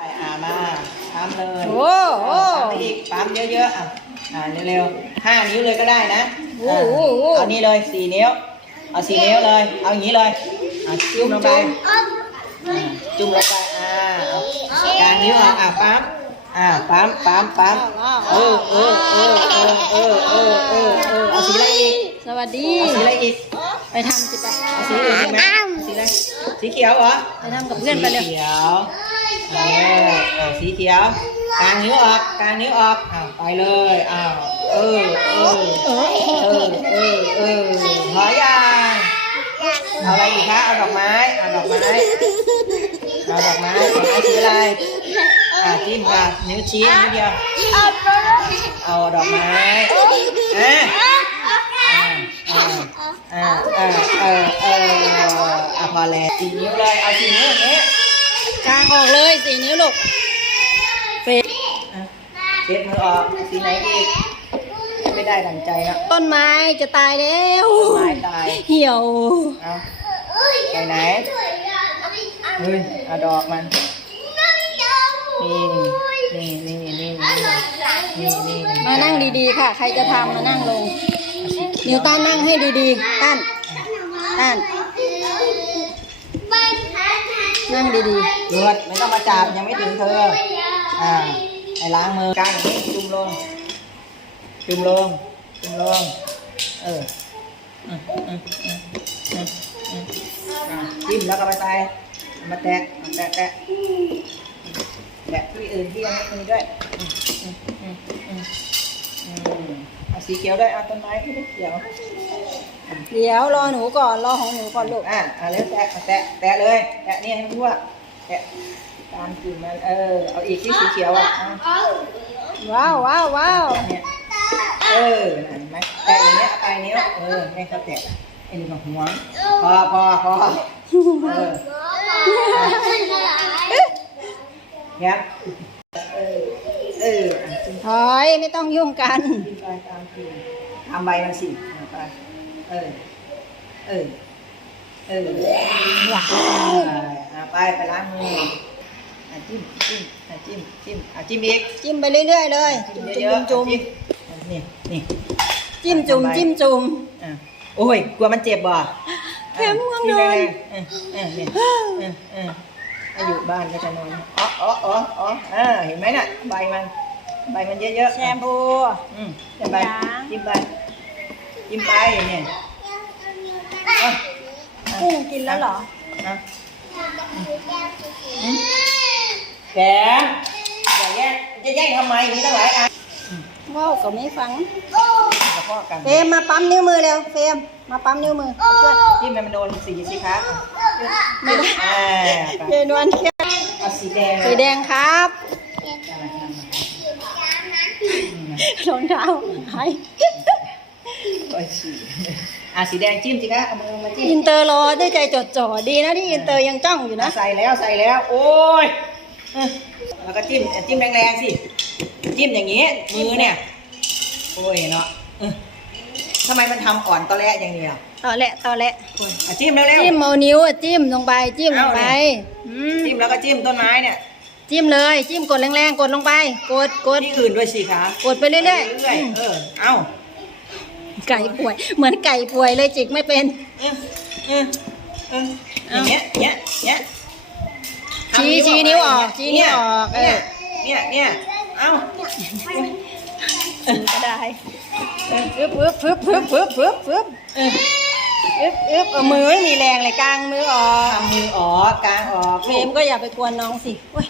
ไปอ่ามาปั๊มเลยโอ้โห ปั๊มไปอีกปั๊มเยอะๆอะอ่าเร็วๆห้านิ้วเลยก็ได้นะโอ้โหอะเอานี่เลยสี่นิ้วเอาสี่นิ้วเลย เอาอย่างนี้เลยอะจุ่มลงไปอะจุ่มลงไปอ่าเอากลางนิ้วอะอะปั๊มอ่าปั๊มปั๊มปั๊มเออเออเออเออเออเออเออเออเอาสีอะไรอีกสวัสดี เอาสีอะไรอีกไปทำสิไปเอาสีอื่นอีกไหมสีอะไรสีเขียวเหรอไปทำกับเพื่อนไปเลย สีเขียว เออเออสีเขียวกางนิ้วออกกางนิ้วออกอ้าวไปเลยอ้าวเออเออเออเออเออหอยางเอาอะไรอีกคะเอาดอกไม้เอาดอกไม้เอาดอกไม้ดอกไม้สีอะไรอ่าจิ้มค่ะนิ้วชี้นิ้วเดียวเอาดอกไม้อะอ่าอ่าอ่าเออเอออะพอแล้วสีนิ้วเลยเอาสีนิ้วอย่างนี้ กลางออกเลยสี่นิ้วลูกเฟซอะเช็ดมือออกสีไหนอีกไม่ได้ดังใจแล้วต้นไม้จะตายแล้วต้นไม้ตายเหี่ยวเอาไปไหนเฮ้ยเอาดอกมันนี่นี่นี่นี่นี่นี่นี่มานั่งดีๆค่ะ ใครจะทำมานั่งลงนิวต้านนั่งให้ดีๆต้านต้าน นั่งดีหยุดไม่ต้องมาจับยังไม่ถึงเธอ อ่าไอ้ล้างมือกันจุ่มลง จุ่มลง จุ่มลง เอออืมอืมอืมอืมอืมอะจิ้มแล้วก็ไปใส่มาแตะมาแตะแตะแตะที่อื่นที่ยังไม่มีด้วยอืมอืมอืมอืมอืมเอาสีเขียวด้วยเอาต้นไม้ที่เขียว ๆ เดี๋ยวรอหนูก่อนรอของหนูก่อนลูก อะอะแล้วแตะเอาแตะแตะเลย แตะนี่ให้ทั่วแตะตามกลิ่นมันเออเอาอีกที่สีเขียวอะอะว้าวว้าวว้าวเนี่ยเออเห็นไหมแตะอย่างเนี้ยเอาปลายนิ้วเออให้เขาแตะไอ้นี่มาหัวพอพอพอเออยับเออเอออะจิ้มถอยไม่ต้องยุ่งกันจิ้มไปตามกลิ่นทำใบมันสิเอาไป เออ เออ เออว้าวไปไปล้างมืออะจิ้มจิ้มอะจิ้มจิ้มอะจิ้มอีกจิ้มไปเรื่อยๆเลย จิ้จุ่มเยจุ่อะมๆจุ่มอะนี่นี่จิ้มจุ่มจิ้มจุ่มอะโอ้ยกลัวมันเจ็บบ่เข็มง่วงนอนจิ้แรงๆเออเออเนี่ยเออเออถ้าอยู่บ้านก็จะนอนอ๋ออ๋ออ๋ออ๋อเออเห็นไหมน่ะใบมัน ใบมันเยอะๆแชมพูอืมจิ้มไปจิ้มไป จิ้มไปเนี่ยอะกุ้งกินแล้วเหรออะอืมแกอย่าแยกจะแยกทำไมมีตั้งหลายอันว้าวก็ไม่ฟัง กับพ่อกันเฟรมมาปั๊มนิ้วมือเร็ว เฟรมมาปั๊มนิ้วมือเพื่อนจิ้มให้มันโดนสีสิคะอะไม่ได้อ่าเยนวลแค่เอาสีแดงสีแดงครับรองเท้าหาย โอ้ยสีอะสีแดงจิ้มสิคะเอามือมาจิ้อิมนเตอร์รอด้วยใจจดจ่อดีนะที่อินเตอร์ยังจ้องอยู่นะ ใส่แล้วใส่แล้ว โอ้ยเออแล้วก็จิ้มจิ้มแรงๆสิ จิ้มอย่างนี้ มือเนี่ย โอ้ยเนาะเออทำไมมันทำอ่อนตอแรกอย่างนี้อะต่อแหละต่อแหละโอ้ยอะจิ้มเร็วจิ้มเอานิ้วอะจิ้มลงไปจิ้มลงไปเอาดิอืมๆจิ้มแล้วก็จิ้มต้นไม้เนี่ย จิ้มเลย จิ้มกดแรงๆกดลงไป กดกดที่อื่นด้วยสิคะกดไปเรื่อยเรื่อยๆเออ เอ้าๆ ไก่ป่วย เหมือนไก่ป่วยเลยจิกไม่เป็นเออเออเอออย่างเงี้ยเงี้ยเงี้ยชี้ทำชี้นิ้วออกชี้นิ้วออกเนี่ยเนี่ยเนี่ยเอ้าก็ได้ฟึบฟึบฟึบฟึบฟึบฟึบฟึบเอออึบอึบเอามือไม่มีแรงเลยกลางมือออกทำมือออกกลางออกเฟรมก็อย่าไปกวนน้องสิโอ้ย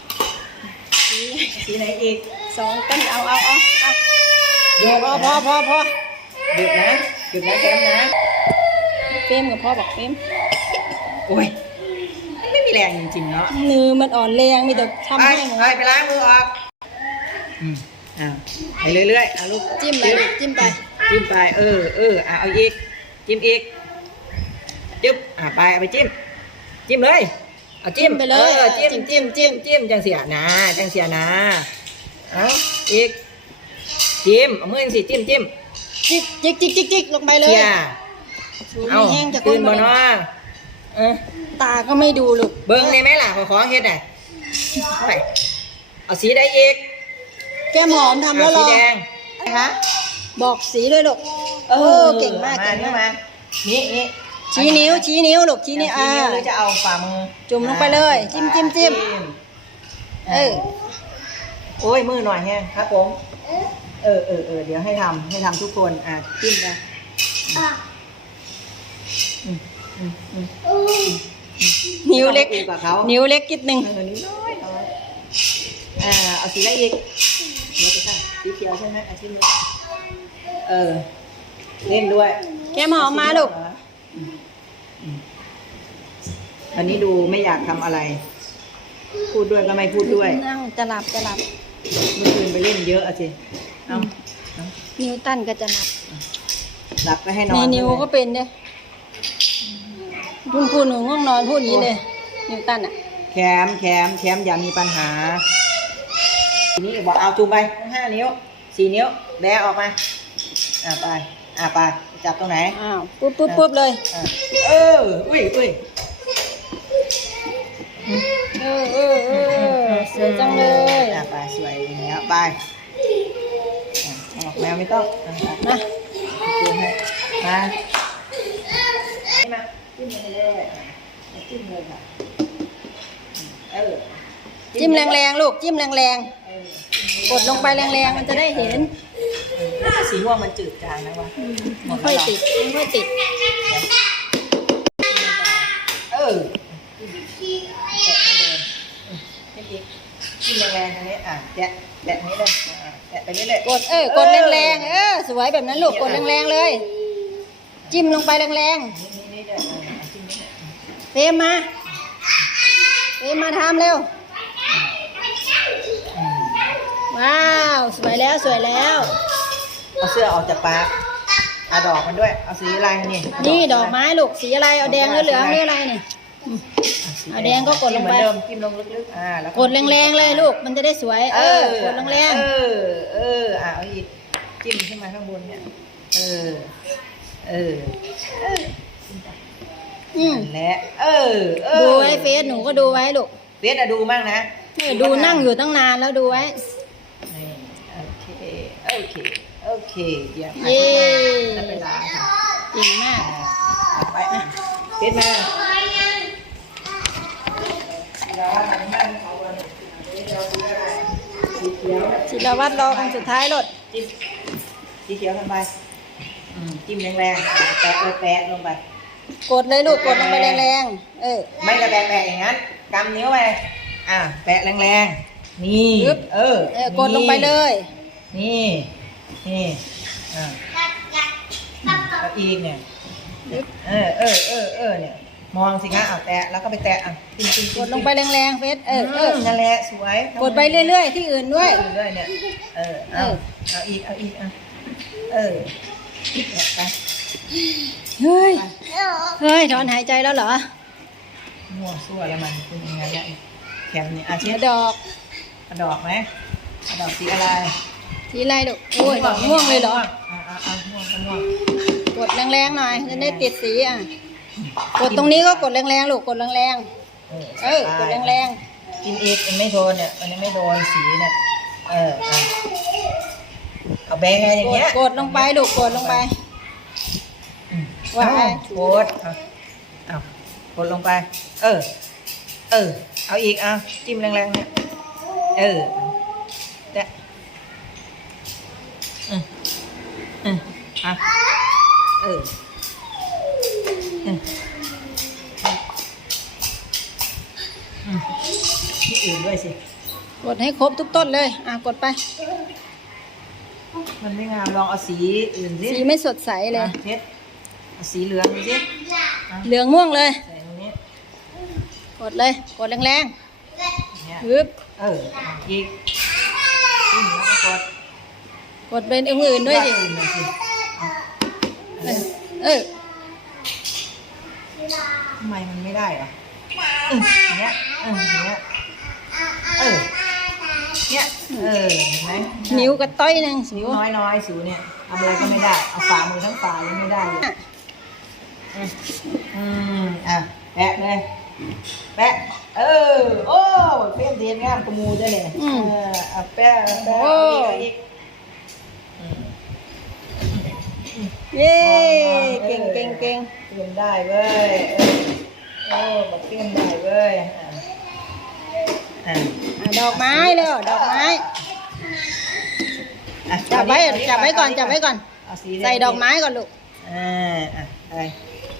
สีไหนอีกสองกันเอาเอาเอาเอาโยกพอพอพอ พอหยุดนะหยุดนะแคมนะเฟรมกับพ่อบอกเฟรมโอ้ยไม่มีแรงจริงๆเนาะมือมันอ่อนแรงมีแต่ทำไปให้หนูไปไปล้างมือออกอืมอ่าไปเรื่อยๆอะลูกจิ้มไปลูกจิ้มไปจิ้มไปเออเอออะเอาอีกจิ้มอีกจึ๊บอะไปเอาไปจิ้ม จิ้มเลยเอาจิ้มจิ้มไปเลยออจิ้มจิ้จิ้มมจิ้จิ้มมจิ้มจังเสียนะจังเสียนะเอาอีกจิ้มเอามือสิจิ้มจิ้ม จิกจิกจิกจิกจิกลงไปเลยเชียสูเอาแห้งจะตื่นคบ่นเนาะเออตาก็ไม่ดูลูกเบิ้งได้ไหมล่ะขอขอเฮ็ดได้ไปเอาสีได้อีกแก้มหอมทำแล้วเหรสีอแดงนะคะบอกสีด้วยลูกเออเก่งมากเก่งนี่มากนี่นี่ชี้นิ้วชี้นิ้วลูกชี้นิ้วอ่าชี้นิ้วหรือจะเอาฝ่ามือจุ่มลงไปเลยจิ้มจิ้มจิ้ม เออ โอ้ยมือหน่อยแฮงครับผม เออเออเออเดี๋ยวให้ทำให้ทำทุกคนอะจิ้มนะอืมอืมอืมนิ้วเล็ก ไม่ต้องมาอูกับเขานิ้วเล็กนิดนึง เออนิ้วน้อยน้อยอ่าเอาสีอะไรอีกเดี๋ยวจะใส่สีเขียวใช่ไหมเอาสีนี้เออเล่นด้วย แก้มหอมมาลูกอืมอืมอันนี้ดูไม่อยากทำอะไร พูดด้วยก็ไม่พูดด้วย นั่งจะหลับจะหลับ เมื่อคืนไปเล่นเยอะอะสิ เอาเอานิ้วตั้นก็จะหลับหลับก็ให้นอนนี่นิ้วก็เป็นเด้คุณครูหนูง่วงนอนพูดอย่างนี้เลย นิ้วตั้นอะแคมแคมแคมอย่ามีปัญหาทีนี้บอกเอาจูงไปทั้งห้านิ้วสี่นิ้ว แบะออกมา อ่าไป อ่าไป จับตรงไหน อ้าว ปุ๊บปุ๊บปุ๊บเลย อ่าเออ อุ้ยอุ้ยเออเออเออสวยจังเลย อ่าไปสวยแล้วไปอะออก แมวไม่ต้องอะไปมาจูงให้มานี่มาจิ้มเลยเลยอะจิ้มเลยค่ะเออจิ้มแรงๆลูกจิ้มแรงเออๆกดลงไปแรงๆมันจะได้เห็นเออสีม่วงมันจืดจางนะวะหมไม่ดค่แล้อยวเหรอติดไม่ค่อยติดเออแตะไม่โดนอืมจิ้มอีก จิ้มแรงๆตรงนี้อะแตะแตะนี้เลยอะแตะไปเรื่อยๆกดเออกดแรงๆเออสวยแบบนั้นลูกกดแรงๆเลย จิ้มลงไปแรงนี่นี่เดี๋ยวเอออะจิ้มนี่ๆเฟรมมาเฟรมมาทำเร็ว อืมว้าว สวยแล้วสวยแล้ว เอาเสื้อออกจากปากเอาดอกมันด้วย เอาสีอะไรนี่นี่ดอกไม้ลูกสีอะไรเอาแดงหรือเหลืองหรืออะไรนี่ เอาแดงก็กดลงไป จิ้มเหมือนเดิมจิ้มลงลึกๆอ่าแล้วกดแรงๆเลยลูกมันจะได้สวย เออกดแรงเออ เอออะเอาอีกจิ้มขึ้นมาข้างบนเนี่ยเออ เออเออๆอืมนั่นแหละเออ เออดูไว้เฟซหนูก็ดูไว้ลูกเฟซอะดูบ้างนะเออดูนั่งอยู่ตั้งนานแล้วดูไว้ นี่โอเคโอเคโอเคเดี๋ยวเย้จะไปล้างค่ะเก่งมาก อ่าเอาไปอะเฟซมา สีเขียวศิลวัตรรอคนสุดท้ายรถจิ้มสีเขียวทำไปอืมจิ้มแรงๆแปะเลยแปะลงไปกดเลยลูกกดลงไปแรงๆเออไม่กระแปะแปะอย่างนั้นกำนิ้วไปอะแปะแรงๆนี่ปึ๊บเออเออ กดลงไปเลย นี่นี่อะแล้วอีกเนี่ยเออเออเออเออเนี่ย มองสิคะเอาแตะแล้วก็ไปแตะอะจิ้มจิ้มกดลงไปแรงๆเฟซเออเออนั่นแหละสวยกดไปเรื่อยๆ ที่อื่นด้วย ๆเรื่อยๆเนี่ยเออเอาเออเอาอีกเอาอีกอะเออเนี่ยไปเฮ้ย เฮ้ย ถอนหายใจแล้วเหรอ มั่วซั่วแล้วมันเป็นยังไงเนี่ยแคมเนี่ยอาเช็เดี๋ยดวดอก เอาดอกไหมเอาดอกสีอะไรสีอะไรลูกโอ้ยดอกม่วงเลยเหรอ อะอะอะม่วงก็ม่วงกดแรงๆหน่อยจะได้ติดสีอะ กดตรงนี้ก็กดแรงๆลูกกดแรงเออๆเออกดแรงกินอีกมันไม่โดนเนี่ยมันยังไม่โดนสีเนี่ยเอออะเอาแบงไงอๆย่ากงดเงี้ยกดลงไปลูกกดลงไปอืมว่าเอ้กดเอาเอากดลงไป เออ เออ เอาอีกเอาจิ้มแรงๆเนี่ยเออแตะอืมอืมอะเอออืมอืม ที่อื่นด้วยสิ กดให้ครบทุกต้นเลย อะ กดไป มันไม่งามลองเอาสีอื่นสิสีไม่สดใสเลยเพชรเอาสีเหลืองดูสิเหลืองม่วงเลย ใส่ตรงนี้ กดเลย กดแรงๆฮึบเอออีกกด กดเป็นอื่นด้วยสิอื่นหน่อยสิเออ ไมมันไม่ได้วะอืมอย่างเงี้ยเอออย่างเงี้ยเออเนี่ยเออเห็นไหมนิ้วกระต้อยหนึ่งนิ้วน้อยน้อยๆสูเนี่ยทำอะไรก็ไม่ได้เอาฝ่ามือทั้งฝ่ายังไม่ได้เลยอืมอืมอะแปะเลยแปะเออโอ้เพี้ยนเทียนงามกระมูจ้ะเนี่ยอืมเออเอาแป้งเอาแป้งโอ้เอาอีกเอาอีก เย้เก่งเก่งเก่งเพี้ยนได้เว้ยเออโอ้มา เพี้ยนได้เว้ยอะอะอะดอกไม้เร็วดอกไม้อะจับไว้เอาจับไว้ก่อนจับไว้ก่อน เอาสีแใส่ดอกไม้ก่อนลูก อ่าอะไป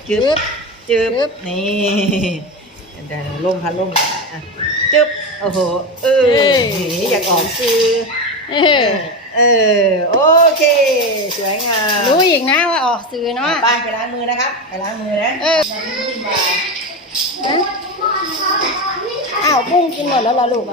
จึ๊บจึ๊จึ๊บบ นี่เดี๋ยวล่มพัดล่มอะจึ๊บโอ้โหเออเอ้ยนี่อยากออกซื้อเอเอออเออโอเค สวยงาม รู้อีกนะว่าออกสื่อเนาะ ไปไปล้างมือนะครับ ไปล้างมือนะ เออนะอ้าวปุ้งกินหมดแล้วล่ะลูก